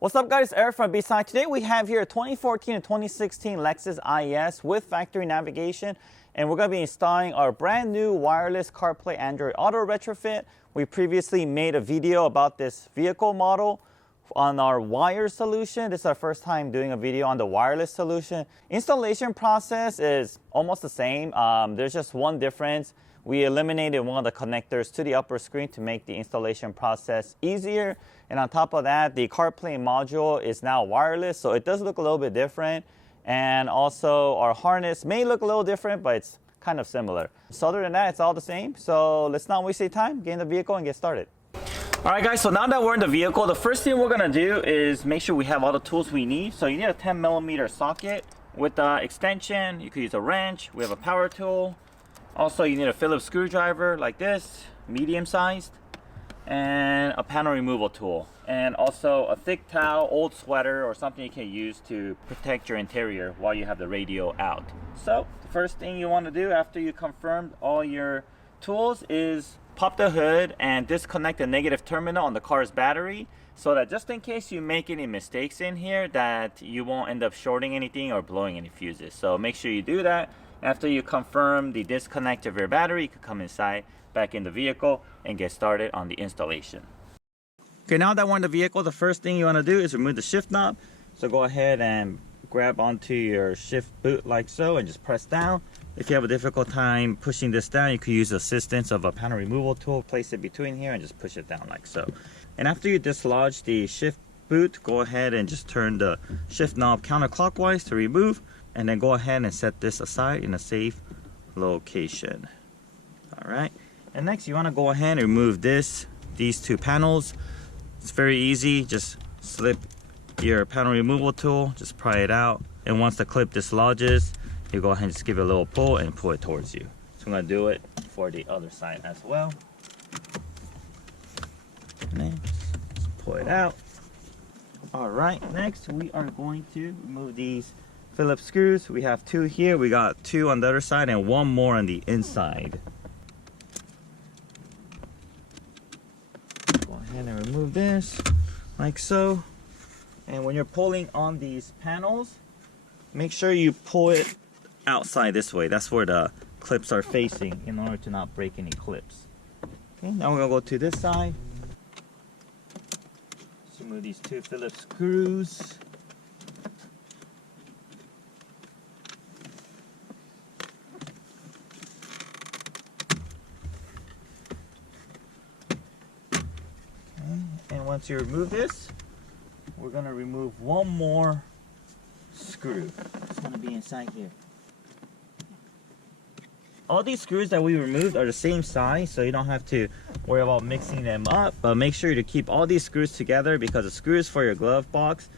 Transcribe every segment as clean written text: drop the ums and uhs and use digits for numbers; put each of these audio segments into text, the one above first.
What's up guys, Eric from B-Side. Today we have here a 2014 and 2016 Lexus IS with factory navigation, and we're going to be installing our brand new wireless CarPlay Android Auto retrofit. We previously made a video about this vehicle model on our wire solution. This is our first time doing a video on the wireless solution. Installation process is almost the same. There's just one difference. We eliminated one of the connectors to the upper screen to make the installation process easier. And on top of that, the CarPlay module is now wireless, so it does look a little bit different. And also our harness may look a little different, but it's kind of similar. So other than that, it's all the same. So let's not waste any time, get in the vehicle and get started. All right guys, so now that we're in the vehicle, the first thing we're gonna do is make sure we have all the tools we need. So you need a 10mm socket with the extension. You could use a wrench. We have a power tool. Also, you need a Phillips screwdriver like this, medium sized, and a panel removal tool. And also a thick towel, old sweater, or something you can use to protect your interior while you have the radio out. So the first thing you want to do after you confirmed all your tools is pop the hood and disconnect the negative terminal on the car's battery, so that just in case you make any mistakes in here, that you won't end up shorting anything or blowing any fuses. So make sure you do that. After you confirm the disconnect of your battery, you can come inside, back in the vehicle, and get started on the installation. Okay, now that we're in the vehicle, the first thing you want to do is remove the shift knob. So go ahead and grab onto your shift boot like so and just press down. If you have a difficult time pushing this down, you could use the assistance of a panel removal tool. Place it between here and just push it down like so. And after you dislodge the shift boot, go ahead and just turn the shift knob counterclockwise to remove, and then go ahead and set this aside in a safe location. All right, and next you want to go ahead and remove these two panels. It's very easy. Just slip your panel removal tool, just pry it out, and once the clip dislodges, you go ahead and just give it a little pull and pull it towards you. So I'm going to do it for the other side as well. And then just pull it out. All right, next we are going to remove these Phillips screws. We have two here. We got two on the other side and one more on the inside. Go ahead and remove this like so. And when you're pulling on these panels, make sure you pull it outside this way. That's where the clips are facing in order to not break any clips. Okay, now we're gonna go to this side. Let's remove these two Phillips screws. And once you remove this, we're going to remove one more screw. It's going to be inside here. All these screws that we removed are the same size, so you don't have to worry about mixing them up. But make sure to keep all these screws together, because the screws for your glove box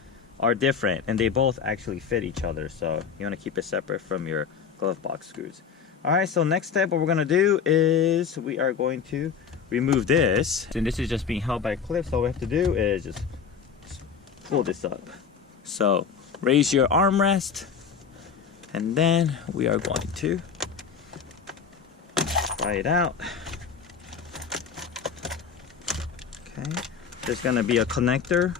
are different and they both actually fit each other. So you want to keep it separate from your glove box screws. Alright, so next step, what we're going to do is we are going to remove this. And this is just being held by clips. So all we have to do is just pull this up. So raise your armrest, and then we are going to pry it out. Okay, there's going to be a connector.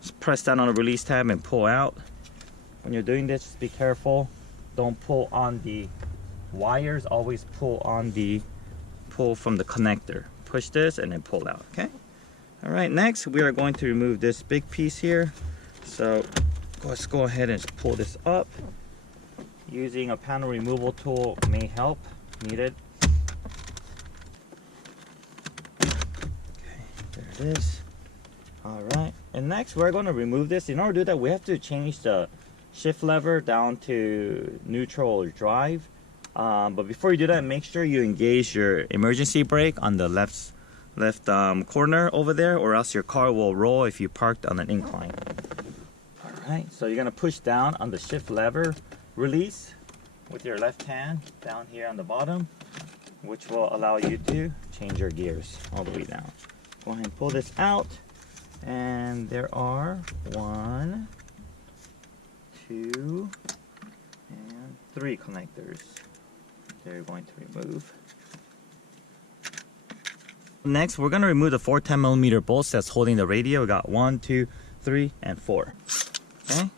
Just press down on the release tab and pull out. When you're doing this, just be careful. Don't pull on the wires, always pull from the connector. Push this and then pull out. Okay, all right, next we are going to remove this big piece here. So let's go ahead and just pull this up. Using a panel removal tool may help, needed. Okay, there it is. All right, and next we're going to remove this. In order to do that, we have to change the shift lever down to neutral or drive. But before you do that, make sure you engage your emergency brake on the left corner over there, or else your car will roll if you parked on an incline. Alright, so you're going to push down on the shift lever release with your left hand down here on the bottom, which will allow you to change your gears all the way down. Go ahead and pull this out, and there are 1, 2, and 3 connectors they're going to remove. Next, we're going to remove the 4 10mm bolts that's holding the radio. We got 1, 2, 3, and 4. Okay?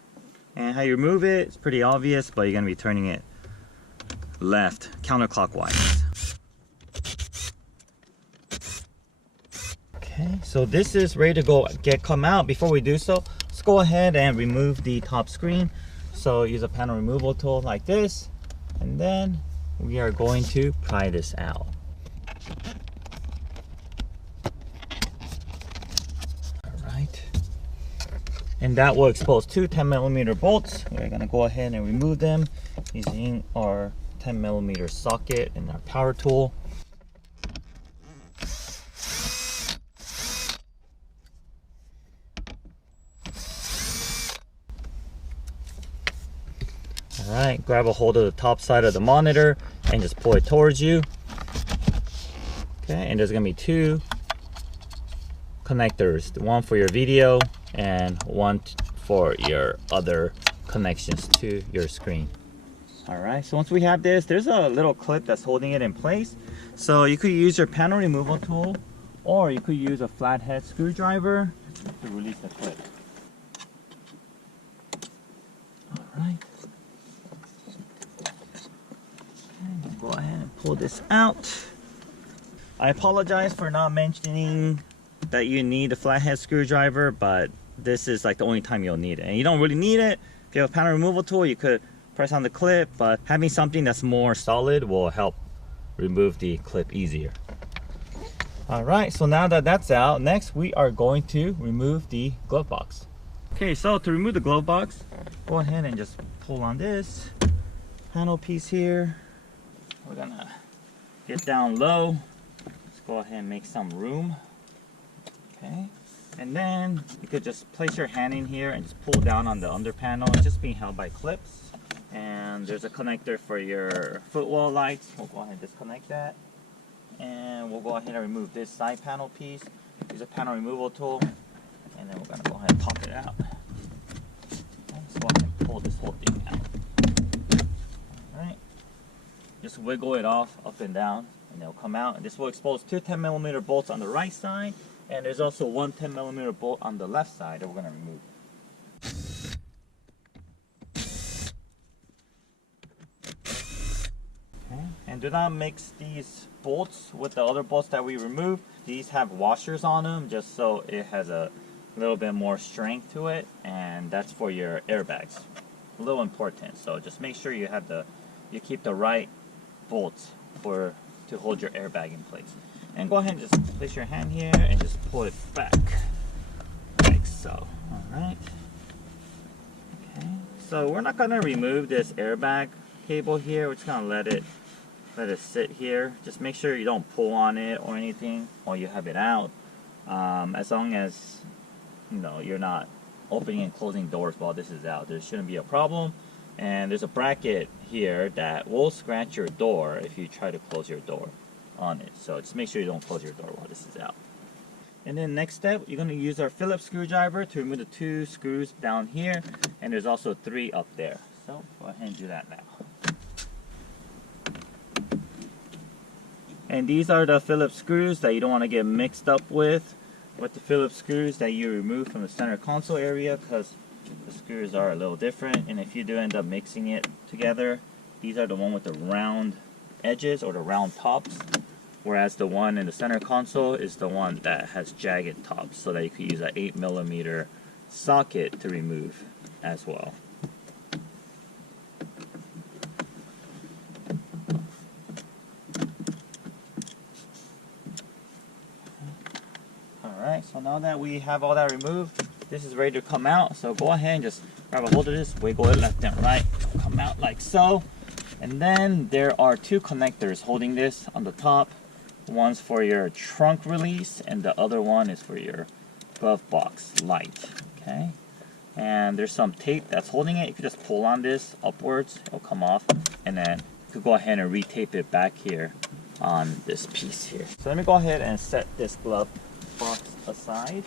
And how you remove it, it's pretty obvious, but you're going to be turning it left, counterclockwise. Okay, so this is ready to go come out. Before we do so, let's go ahead and remove the top screen. So use a panel removal tool like this, and then we are going to pry this out. Alright. And that will expose two 10mm bolts. We're going to go ahead and remove them using our 10mm socket and our power tool. Alright, grab a hold of the top side of the monitor and just pull it towards you. Okay, and there's going to be two connectors, one for your video and one for your other connections to your screen. Alright, so once we have this, there's a little clip that's holding it in place. So you could use your panel removal tool, or you could use a flathead screwdriver to release the clip. Alright. Go ahead and pull this out. I apologize for not mentioning that you need a flathead screwdriver, but this is like the only time you'll need it. And you don't really need it. If you have a panel removal tool, you could press on the clip, but having something that's more solid will help remove the clip easier. Alright, so now that that's out, next we are going to remove the glove box. Okay, so to remove the glove box, go ahead and just pull on this panel piece here. We're gonna get down low. Let's go ahead and make some room. Okay, and then you could just place your hand in here and just pull down on the under panel. It's just being held by clips. And there's a connector for your footwell lights. We'll go ahead and disconnect that. And we'll go ahead and remove this side panel piece. Use a panel removal tool. And then we're gonna go ahead and pop it out. Let's go ahead and pull this whole thing out. Alright. Just wiggle it off up and down, and it'll come out. And this will expose two 10mm bolts on the right side, and there's also one 10mm bolt on the left side that we're going to remove. Okay, and do not mix these bolts with the other bolts that we removed. These have washers on them, just so it has a little bit more strength to it, and that's for your airbags. A little important, so just make sure you have you keep the right bolts to hold your airbag in place. And go ahead and just place your hand here and just pull it back like so. Alright. Okay. So we're not gonna remove this airbag cable here. We're just gonna let it sit here. Just make sure you don't pull on it or anything while you have it out. As long as you're not opening and closing doors while this is out, there shouldn't be a problem. And there's a bracket here that will scratch your door if you try to close your door on it. So just make sure you don't close your door while this is out. And then next step, you're going to use our Phillips screwdriver to remove the two screws down here. And there's also 3 up there. So go ahead and do that now. And these are the Phillips screws that you don't want to get mixed up with the Phillips screws that you remove from the center console area, because the screws are a little different. And if you do end up mixing it together, these are the one with the round edges or the round tops, whereas the one in the center console is the one that has jagged tops, so that you could use an 8mm socket to remove as well. Alright, so now that we have all that removed, this is ready to come out. So go ahead and just grab a hold of this, wiggle it left and right, come out like so. And then there are 2 connectors holding this on the top. One's for your trunk release, and the other one is for your glove box light. Okay, and there's some tape that's holding it. You can just pull on this upwards, it'll come off, and then you could go ahead and retape it back here on this piece here. So let me go ahead and set this glove box aside.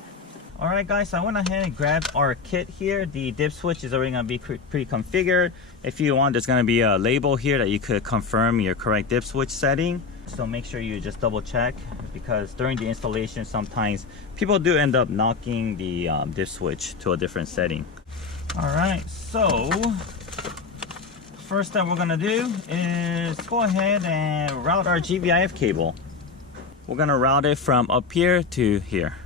Alright guys, so I went ahead and grabbed our kit here. The dip switch is already going to be pre-configured. If you want, there's going to be a label here that you could confirm your correct dip switch setting. So make sure you just double check, because during the installation sometimes people do end up knocking the diff switch to a different setting. Alright, so first step we're gonna do is go ahead and route our GVIF cable. We're gonna route it from up here to here.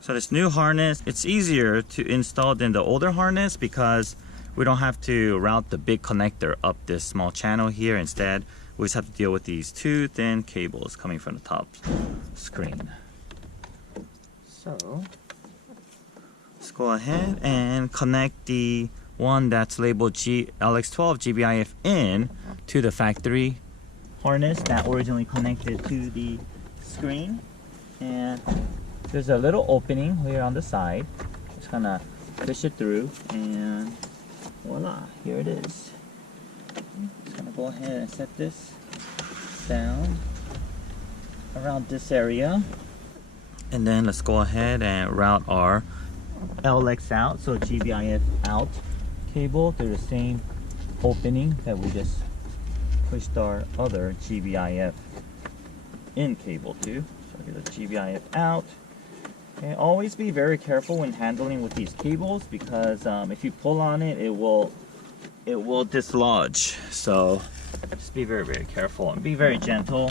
So this new harness, it's easier to install than the older harness because we don't have to route the big connector up this small channel here. Instead, we just have to deal with these two thin cables coming from the top screen. So let's go ahead and connect the one that's labeled LX12 GVIF in to the factory harness that originally connected to the screen. And there's a little opening here on the side. Just gonna push it through and voila, here it is. Just gonna go ahead and set this down around this area. And then let's go ahead and route our LX out, so GVIF out cable through the same opening that we just pushed our other GVIF in cable to. So get the GVIF out. And always be very careful when handling with these cables, because if you pull on it, it will dislodge. So just be very, very careful and be very gentle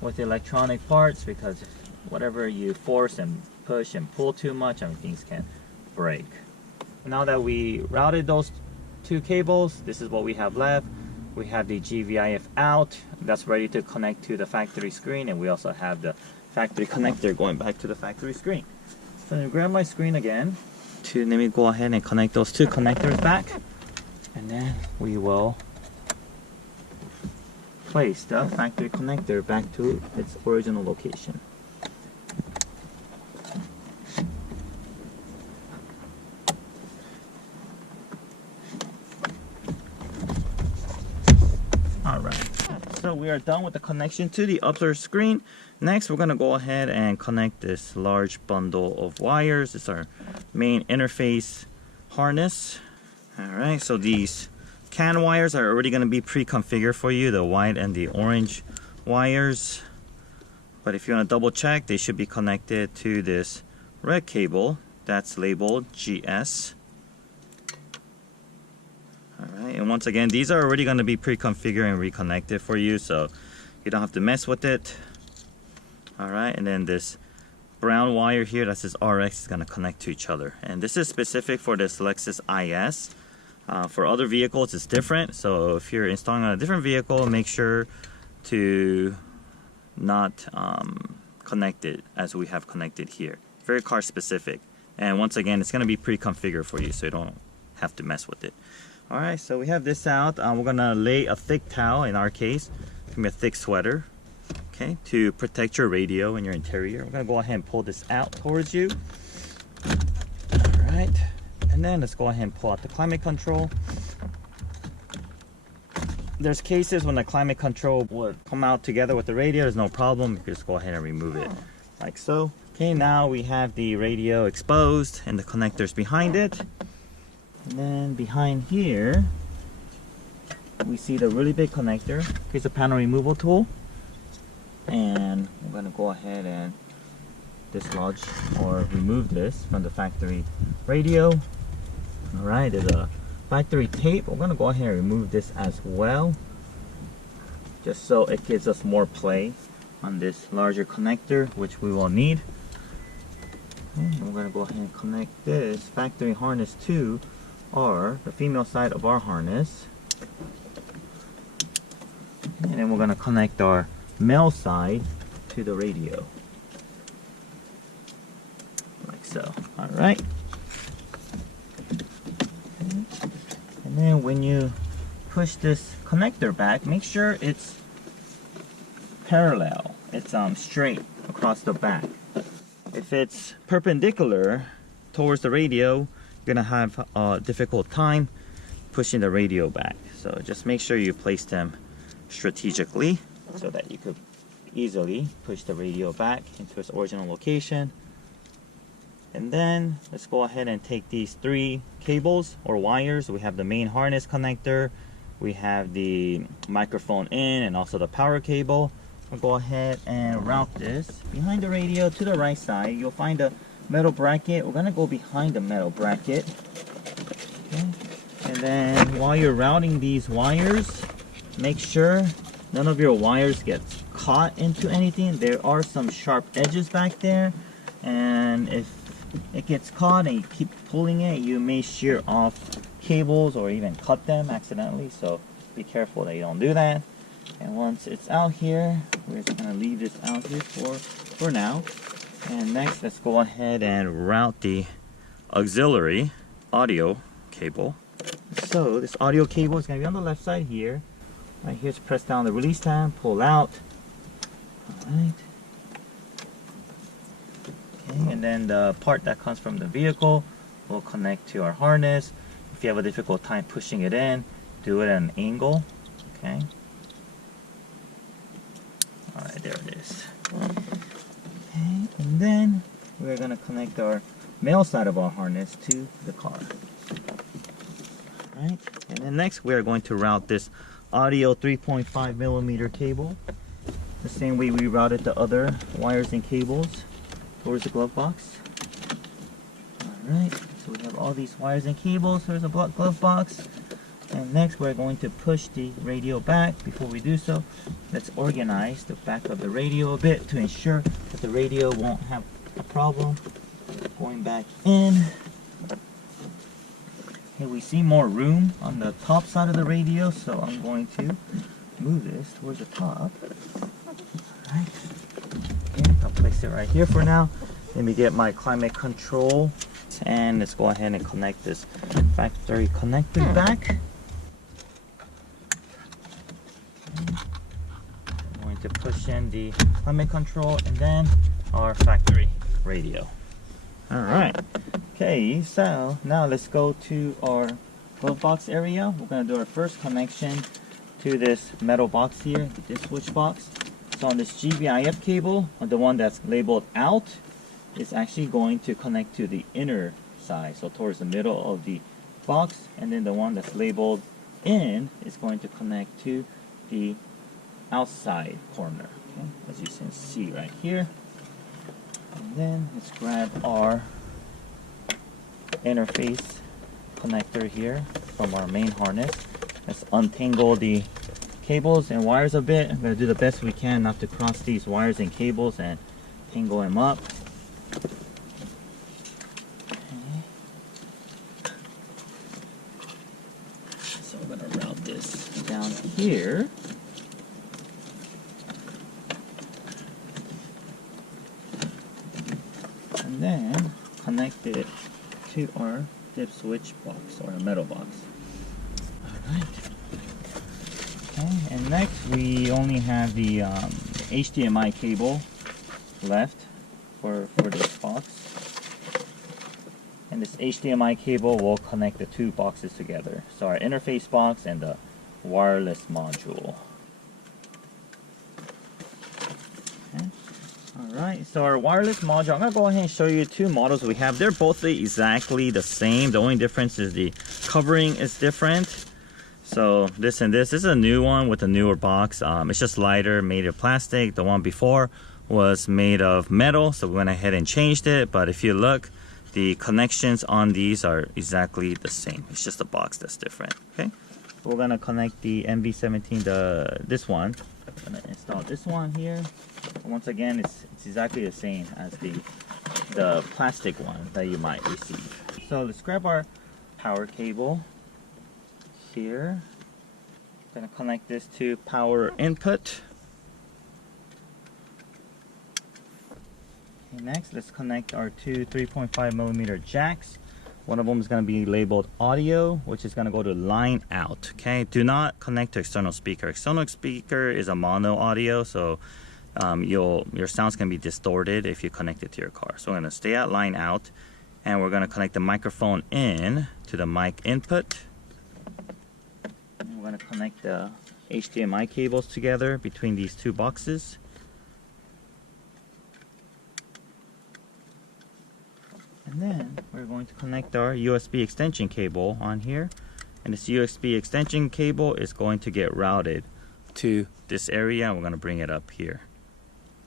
with the electronic parts, because whatever you force and push and pull too much, things can break. Now that we routed those two cables, this is what we have left. We have the GVIF out that's ready to connect to the factory screen, and we also have the factory connector going back to the factory screen. So I'm gonna grab my screen again let me go ahead and connect those two connectors back, and then we will place the factory connector back to its original location. Alright, so we are done with the connection to the upper screen. Next, we're going to go ahead and connect this large bundle of wires. This is our main interface harness. Alright, so these CAN wires are already going to be pre-configured for you, the white and the orange wires. But if you want to double check, they should be connected to this red cable that's labeled GS. Alright, and once again, these are already going to be pre-configured and reconnected for you, so you don't have to mess with it. Alright, and then this brown wire here that says RX is going to connect to each other. And this is specific for this Lexus IS. For other vehicles, it's different. So if you're installing on a different vehicle, make sure to not connect it as we have connected here. Very car specific. And once again, it's going to be pre-configured for you, so you don't have to mess with it. Alright, so we have this out. We're going to lay a thick towel, in our case. It's going to be a thick sweater, okay, to protect your radio and your interior. We're going to go ahead and pull this out towards you. Alright, and then let's go ahead and pull out the climate control. There's cases when the climate control would come out together with the radio. There's no problem. You can just go ahead and remove it like so. Okay, now we have the radio exposed and the connectors behind it. And then behind here, we see the really big connector. Here's a panel removal tool. And we're going to go ahead and dislodge or remove this from the factory radio. Alright, there's a factory tape. We're going to go ahead and remove this as well, just so it gives us more play on this larger connector, which we will need. And we're going to go ahead and connect this factory harness to the female side of our harness. And then we're going to connect our male side to the radio. Like so. Alright. And then when you push this connector back, make sure it's parallel. It's straight across the back. If it's perpendicular towards the radio, you're gonna have a difficult time pushing the radio back. So just make sure you place them strategically so that you could easily push the radio back into its original location. And then let's go ahead and take these three cables or wires. We have the main harness connector, we have the microphone in and also the power cable. We'll go ahead and route this behind the radio to the right side. You'll find a metal bracket. We're gonna go behind the metal bracket. Okay. And then while you're routing these wires, make sure none of your wires get caught into anything. There are some sharp edges back there, and if it gets caught and you keep pulling it, you may shear off cables or even cut them accidentally, so be careful that you don't do that. And once it's out here, we're just gonna leave this out here for now. And next, let's go ahead and route the auxiliary audio cable. So this audio cable is gonna be on the left side here. Right here to press down the release tab, pull out. Alright. Okay, and then the part that comes from the vehicle will connect to our harness. If you have a difficult time pushing it in, do it at an angle. Okay. Alright, there it is. Okay, and then we're going to connect our male side of our harness to the car. Alright, and then next we are going to route this audio 3.5 millimeter cable the same way we routed the other wires and cables towards the glove box. Alright, so we have all these wires and cables towards the glove box. And next we're going to push the radio back. Before we do so, let's organize the back of the radio a bit to ensure that the radio won't have a problem going back in. Here we see more room on the top side of the radio, so I'm going to move this towards the top. Alright, okay, I'll place it right here for now. Let me get my climate control, and let's go ahead and connect this factory connector back. I'm going to push in the climate control and then our factory radio. Alright, okay, so now let's go to our glove box area. We're going to do our first connection to this metal box here, this switch box. So on this GVIF cable, the one that's labeled out, is actually going to connect to the inner side, so towards the middle of the box, and then the one that's labeled in is going to connect to the outside corner, okay, as you can see right here. And then let's grab our interface connector here from our main harness. Let's untangle the cables and wires a bit. I'm going to do the best we can not to cross these wires and cables and tangle them up. Okay. So I'm going to route this down here. And then connect it to our dip switch box or a metal box. Alright. Okay, and next we only have the HDMI cable left for this box. And this HDMI cable will connect the two boxes together. So our interface box and the wireless module. Alright, so our wireless module, I'm going to go ahead and show you two models we have. They're both exactly the same. The only difference is the covering is different. So this and this is a new one with a newer box. It's just lighter, made of plastic. The one before was made of metal, so we went ahead and changed it. But if you look, the connections on these are exactly the same. It's just the box that's different. Okay, we're going to connect the MV17, this one. I'm going to install this one here. Once again, it's exactly the same as the plastic one that you might receive. So let's grab our power cable here. I'm going to connect this to power input. Okay, next, let's connect our two 3.5 millimeter jacks. One of them is going to be labeled audio, which is going to go to line out. Okay, do not connect to external speaker. External speaker is a mono audio, so your sounds can be distorted if you connect it to your car. So we're going to stay at line out, and we're going to connect the microphone in to the mic input. And we're going to connect the HDMI cables together between these two boxes. And then we're going to connect our USB extension cable on here. And this USB extension cable is going to get routed to this area. We're going to bring it up here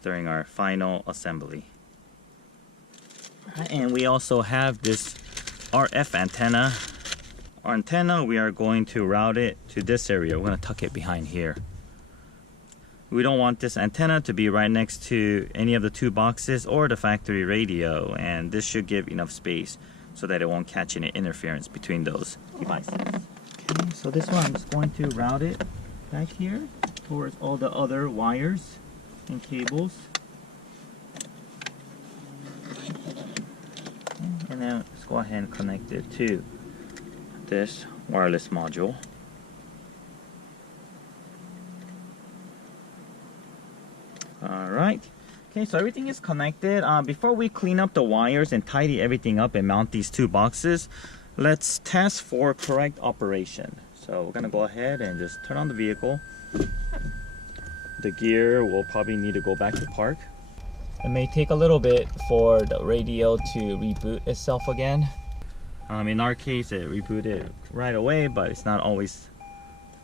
during our final assembly. And we also have this RF antenna. Our antenna, we are going to route it to this area. We're going to tuck it behind here. We don't want this antenna to be right next to any of the two boxes or the factory radio, and this should give enough space so that it won't catch any interference between those devices. Okay, so this one I'm just going to route it back here towards all the other wires and cables. And then let's go ahead and connect it to this wireless module. Alright, okay, so everything is connected. Before we clean up the wires and tidy everything up and mount these two boxes, let's test for correct operation. So we're going to go ahead and just turn on the vehicle. The gear will probably need to go back to park. It may take a little bit for the radio to reboot itself again. In our case, it rebooted right away, but it's not always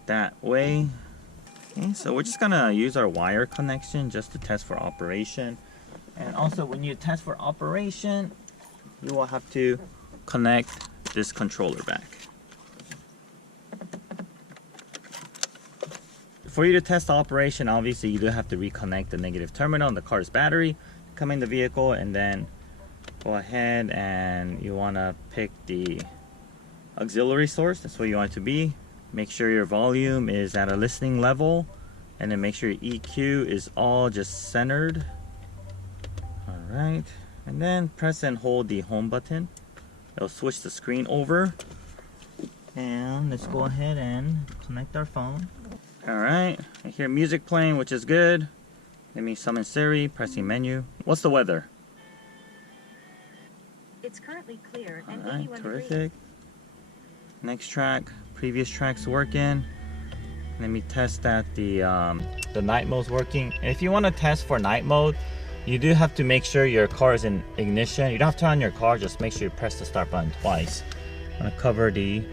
that way. Okay, so we're just gonna use our wire connection just to test for operation. And also when you test for operation, you will have to connect this controller back. For you to test operation, obviously you do have to reconnect the negative terminal on the car's battery, come in the vehicle, and then go ahead and you want to pick the auxiliary source. That's what you want it to be. Make sure your volume is at a listening level, and then make sure your EQ is all just centered. Alright, and then press and hold the home button. It'll switch the screen over. And let's go ahead and connect our phone. Alright, I hear music playing, which is good. Let me summon Siri, pressing menu. What's the weather? It's currently clear and Alright, 81 terrific. degrees. Next track, previous track's working. Let me test that the night mode's working. And if you want to test for night mode, you do have to make sure your car is in ignition. You don't have to turn on your car, just make sure you press the start button twice. I'm gonna cover the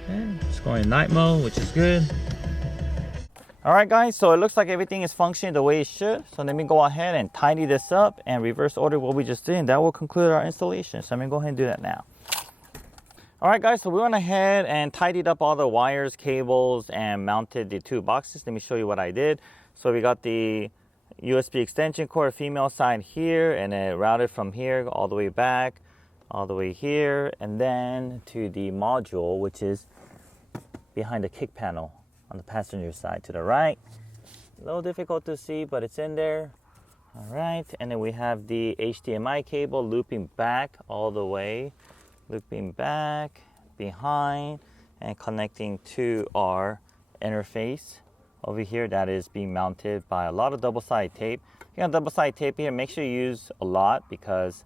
okay, it's going in night mode, which is good. Alright guys, so it looks like everything is functioning the way it should. So let me go ahead and tidy this up and reverse order what we just did, and that will conclude our installation. So let me go ahead and do that now. Alright guys, so we went ahead and tidied up all the wires, cables, and mounted the two boxes. Let me show you what I did. So we got the USB extension cord, female side here, and it routed from here all the way back, all the way here, and then to the module, which is behind the kick panel on the passenger side to the right. A little difficult to see, but it's in there. Alright, and then we have the HDMI cable looping back all the way, looping back, behind, and connecting to our interface over here that is being mounted by a lot of double-sided tape. If you got double-sided tape here, make sure you use a lot because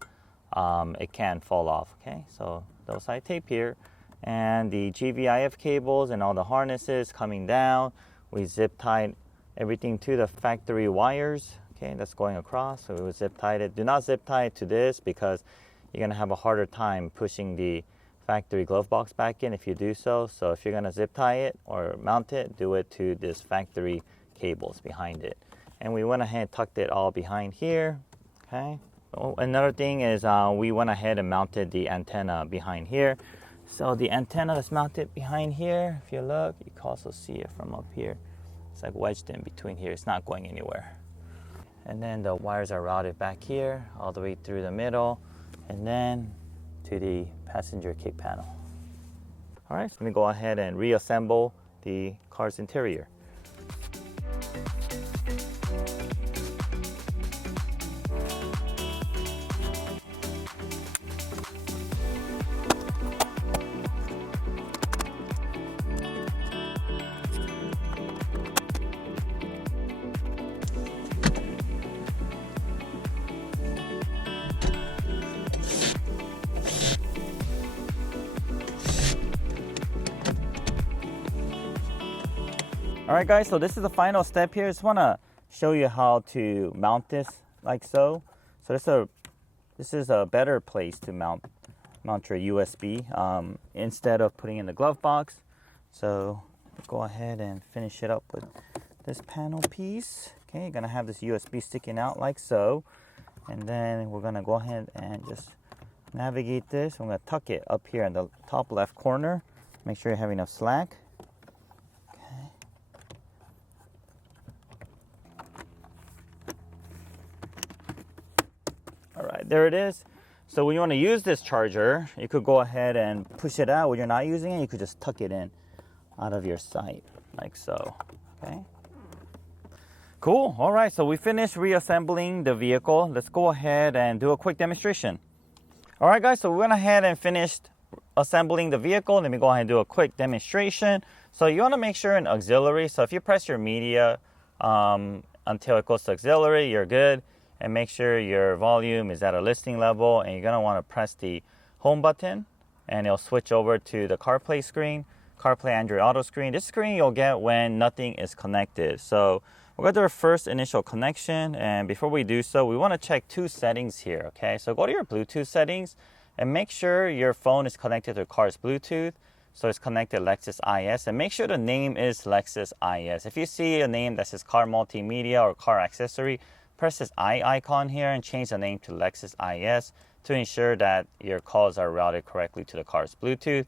it can fall off. Okay, so double-sided tape here, and the GVIF cables and all the harnesses coming down. We zip tied everything to the factory wires. Okay, that's going across, so we zip tied it. Do not zip tie it to this because you're gonna have a harder time pushing the factory glove box back in if you do so. So if you're gonna zip tie it or mount it, do it to this factory cables behind it. And we went ahead and tucked it all behind here. Okay. Oh, another thing is we went ahead and mounted the antenna behind here. So the antenna that's mounted behind here, if you look, you can also see it from up here. It's like wedged in between here. It's not going anywhere. And then the wires are routed back here, all the way through the middle, and then to the passenger kick panel. All right, so let me go ahead and reassemble the car's interior. Alright guys, so this is the final step here. I just want to show you how to mount this like so. So this is a this is a better place to mount your USB instead of putting in the glove box. So go ahead and finish it up with this panel piece. Okay, you're gonna have this USB sticking out like so, and then we're gonna go ahead and just navigate this. I'm gonna tuck it up here in the top left corner. Make sure you have enough slack. Okay. All right, there it is. So when you want to use this charger, you could go ahead and push it out. When you're not using it, you could just tuck it in out of your sight like so. Okay. Cool. All right, so we finished reassembling the vehicle. Let's go ahead and do a quick demonstration. All right, guys, so we went ahead and finished assembling the vehicle. Let me go ahead and do a quick demonstration. So you want to make sure in auxiliary, so if you press your media until it goes to auxiliary, you're good. And make sure your volume is at a listening level, and you're going to want to press the home button, and it'll switch over to the CarPlay screen, CarPlay Android Auto screen. This screen you'll get when nothing is connected. So we're going to do our first initial connection, and before we do so, we want to check two settings here, okay? So go to your Bluetooth settings and make sure your phone is connected to the car's Bluetooth. So it's connected Lexus IS, and make sure the name is Lexus IS. If you see a name that says Car Multimedia or Car Accessory, press this I icon here and change the name to Lexus IS to ensure that your calls are routed correctly to the car's Bluetooth.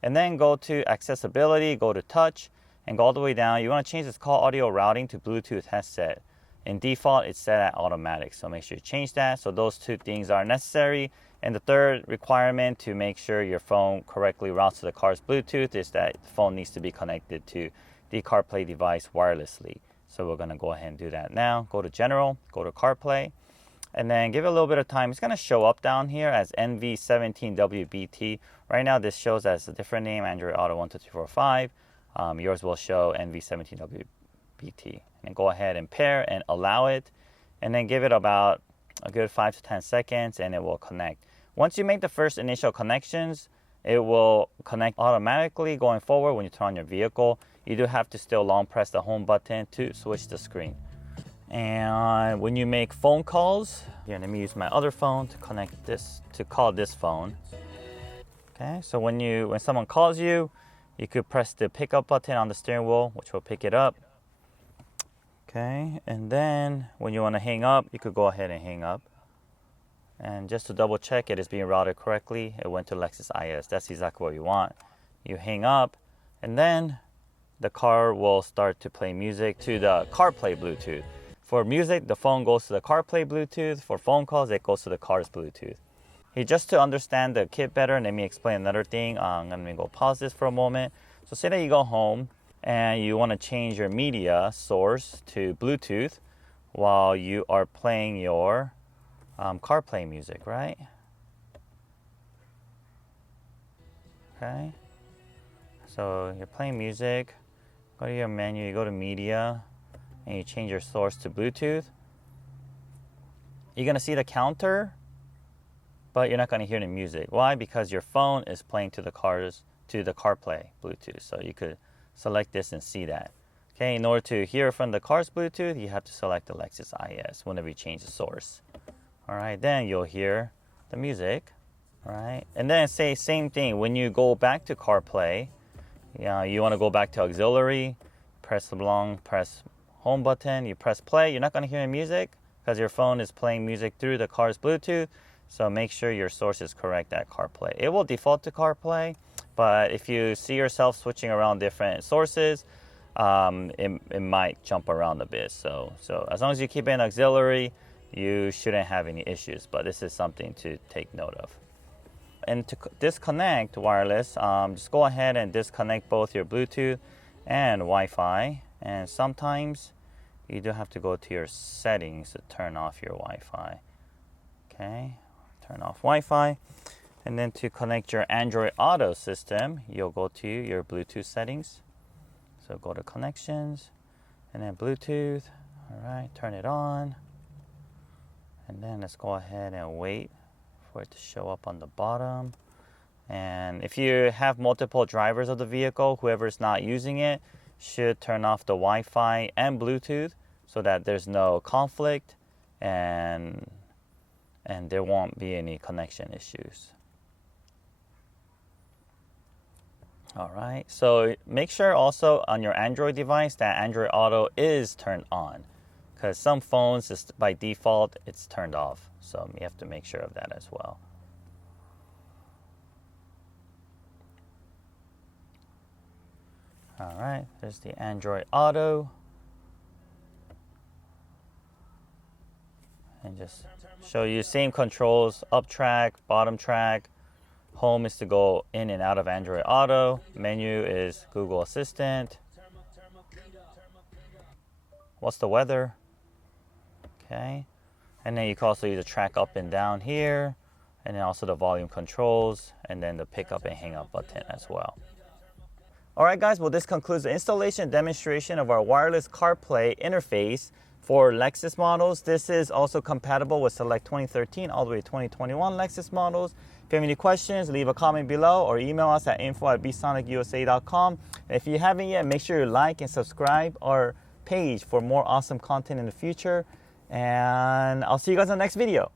And then go to accessibility, go to touch, and go all the way down. You want to change this call audio routing to Bluetooth headset. In default, it's set at automatic, so make sure you change that. So those two things are necessary. And the third requirement to make sure your phone correctly routes to the car's Bluetooth is that the phone needs to be connected to the CarPlay device wirelessly. So we're going to go ahead and do that now. Go to General, go to CarPlay, and then give it a little bit of time. It's going to show up down here as NV17WBT. Right now this shows as a different name, Android Auto 12345. Yours will show NV17WBT. And then go ahead and pair and allow it, and then give it about a good 5 to 10 seconds, and it will connect. Once you make the first initial connections, it will connect automatically going forward when you turn on your vehicle. You do have to still long press the home button to switch the screen. And when you make phone calls, here, let me use my other phone to connect this, to call this phone. Okay, so when someone calls you, you could press the pickup button on the steering wheel, which will pick it up. Okay, and then when you want to hang up, you could go ahead and hang up. And just to double check it is being routed correctly, it went to Lexus IS. That's exactly what you want. You hang up, and then the car will start to play music to the CarPlay Bluetooth. For music, the phone goes to the CarPlay Bluetooth. For phone calls, it goes to the car's Bluetooth. Hey, just to understand the kit better, let me explain another thing. I'm going to go pause this for a moment. So say that you go home and you want to change your media source to Bluetooth while you are playing your CarPlay music, right? Okay. So you're playing music, go to your menu, you go to media, and you change your source to Bluetooth. You're gonna see the counter, but you're not gonna hear the music. Why? Because your phone is playing to the CarPlay Bluetooth. So you could select this and see that. Okay, in order to hear from the car's Bluetooth, you have to select the Lexus IS whenever you change the source. All right, then you'll hear the music. All right, and then say same thing when you go back to CarPlay. You want to go back to auxiliary, press home button, you press play. You're not going to hear the music because your phone is playing music through the car's Bluetooth. So make sure your source is correct at CarPlay. It will default to CarPlay, but if you see yourself switching around different sources, it might jump around a bit. So as long as you keep it in auxiliary, you shouldn't have any issues, but this is something to take note of. And to disconnect wireless, just go ahead and disconnect both your Bluetooth and Wi-Fi. And sometimes you do have to go to your settings to turn off your Wi-Fi. Okay, turn off Wi-Fi. And then to connect your Android Auto system, you'll go to your Bluetooth settings. So go to connections and then Bluetooth. All right, turn it on. And then let's go ahead and wait for it to show up on the bottom. And if you have multiple drivers of the vehicle, whoever's not using it should turn off the Wi-Fi and Bluetooth so that there's no conflict. And and there won't be any connection issues. All right, so make sure also on your Android device that Android Auto is turned on, because some phones, just by default, it's turned off. So you have to make sure of that as well. All right, there's the Android Auto. And just show you same controls, up track, bottom track. Home is to go in and out of Android Auto. Menu is Google Assistant. What's the weather? Okay. And then you can also use the track up and down here. And then also the volume controls. And then the pick up and hang up button as well. All right, guys. Well, this concludes the installation and demonstration of our wireless CarPlay interface for Lexus models. This is also compatible with select 2013 all the way to 2021 Lexus models. If you have any questions, leave a comment below or email us at info@bsonicusa.com. And if you haven't yet, make sure you like and subscribe our page for more awesome content in the future. And I'll see you guys on the next video.